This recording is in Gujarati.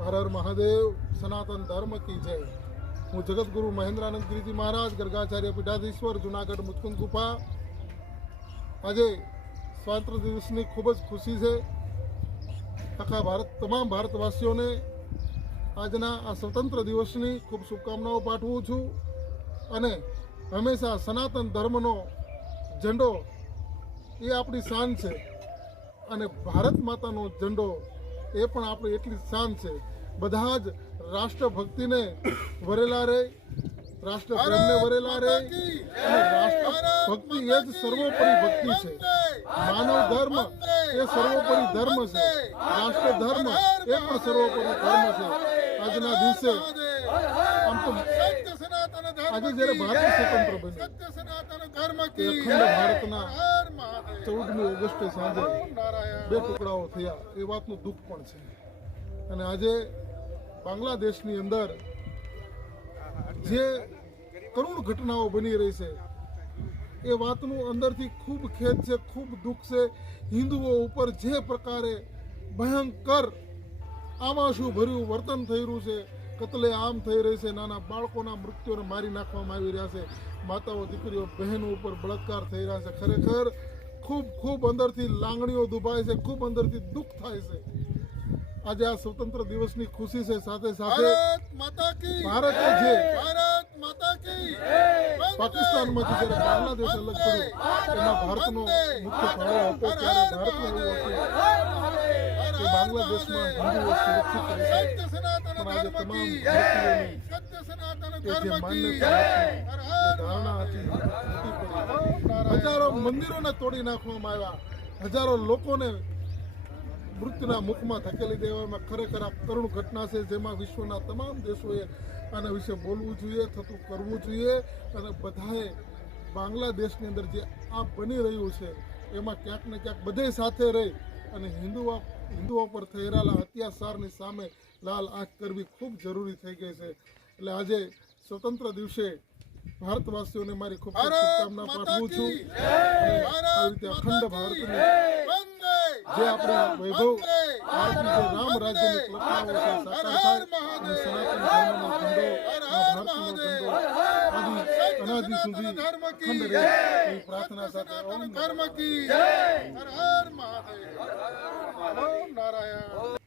હર હર મહાદેવ, સનાતન ધર્મ કી જય. હું જગતગુરુ મહેન્દ્રાનંદ ગિરિજી મહારાજ, ગર્ગાચાર્ય પીઠાધીશ્વર, જુનાગઢ મુચકુંદ ગુફા. આજે સ્વાતંત્ર્ય દિવસની ખૂબ જ ખુશી છે. આખા ભારત, તમામ ભારતવાસીઓને આજના આ સ્વતંત્ર દિવસની ખૂબ શુભકામનાઓ પાઠવું છું. અને હંમેશા સનાતન ધર્મનો ઝંડો એ આપણી શાન છે. અને ભારત માતાનો ઝંડો એ પણ આપણી એટલી શાન છે બધા જ રાષ્ટ્રભક્તિને વરેલા રહે રાષ્ટ્રપ્રેમને વરેલા રહે રાષ્ટ્રભક્તિ એ જ સર્વોપરી ભક્તિ છે માનવ ધર્મ એ સર્વોપરી ધર્મ છે રાષ્ટ્ર ધર્મ એ પણ સર્વોપરી ધર્મ છે આજના દિવસે આમ તો આજે જ્યારે ભારત સ્વતંત્ર બન્યું અખંડ ભારતના ચૌદમી ઓગસ્ટે સાંજે બે ટુકડાઓ થયા. એ વાતનું દુઃખ પણ છે. અને આજે બાંગ્લાદેશની અંદર જે કરુણ ઘટનાઓ બની રહી છે એ વાતનું અંદરથી ખૂબ ખેદ છે ખૂબ દુઃખ છે. હિન્દુઓ ઉપર જે પ્રકારે ભયંકર આમાશું ભર્યું વર્તન થઈ રહ્યું છે કતલે આમ થઈ રહી છે નાના બાળકોના મૃત્યુને મારી નાખવામાં આવી રહ્યા છે. માતાઓ દીકરીઓ બહેનો ઉપર બળાત્કાર થઈ રહ્યા છે. ખરેખર ખૂબ ખૂબ અંદરથી લાગણીઓ દુભાય છે ખૂબ અંદરથી દુઃખ થાય છે. આજે આ સ્વતંત્ર દિવસની ખુશી છે સાથે સાથે ભારત માતા કી ભારતે જે ભારત માતા કી પાકિસ્તાનમાંથી જ્યારે બાંગ્લાદેશ અલગ પડ્યું એમાં ભારતનો મુખ્ય ફાળો હતો ત્યારે ભારતનું હતું કે હિન્દુઓ સુરક્ષિત પણ આજે તમામ કે જે માન્યતા ધારણા હતી હજારો મંદિરોને તોડી નાખવામાં આવ્યા હજારો લોકોને મૃત્યુના મુખમાં ધકેલી દેવામાં ખરેખર આ કરુણ ઘટના છે જેમાં વિશ્વના તમામ દેશોએ આના વિશે બોલવું જોઈએ થતું કરવું જોઈએ અને બધાએ બાંગ્લાદેશની અંદર જે આ બની રહ્યું છે એમાં ક્યાંક ને ક્યાંક બધે સાથે રહી અને હિન્દુઓ હિન્દુઓ પર થઈ રહેલા અત્યાચારની સામે લાલ આંખ કરવી ખૂબ જરૂરી થઈ ગઈ છે. એટલે આજે સ્વતંત્ર દિવસે ભારતવાસીઓને મારી ખૂબ ભારત શુભકામના પાઠવું છું. ભારત આવી રીતે અખંડ ભારતની વંદે જે આપણા વૈભવ ભારતની જે રામ રાજ્યની કલ્પનાઓ છે સાકાર થાય અને સનાતન ધર્મનો ઝંડો ભારતનો ઝંડો અનાદિ સુધી અખંડ રહે. એવી પ્રાર્થના સાથે ઓમ ધર્મ કી હર હર મહાદેવ. ઓમ નારાયણ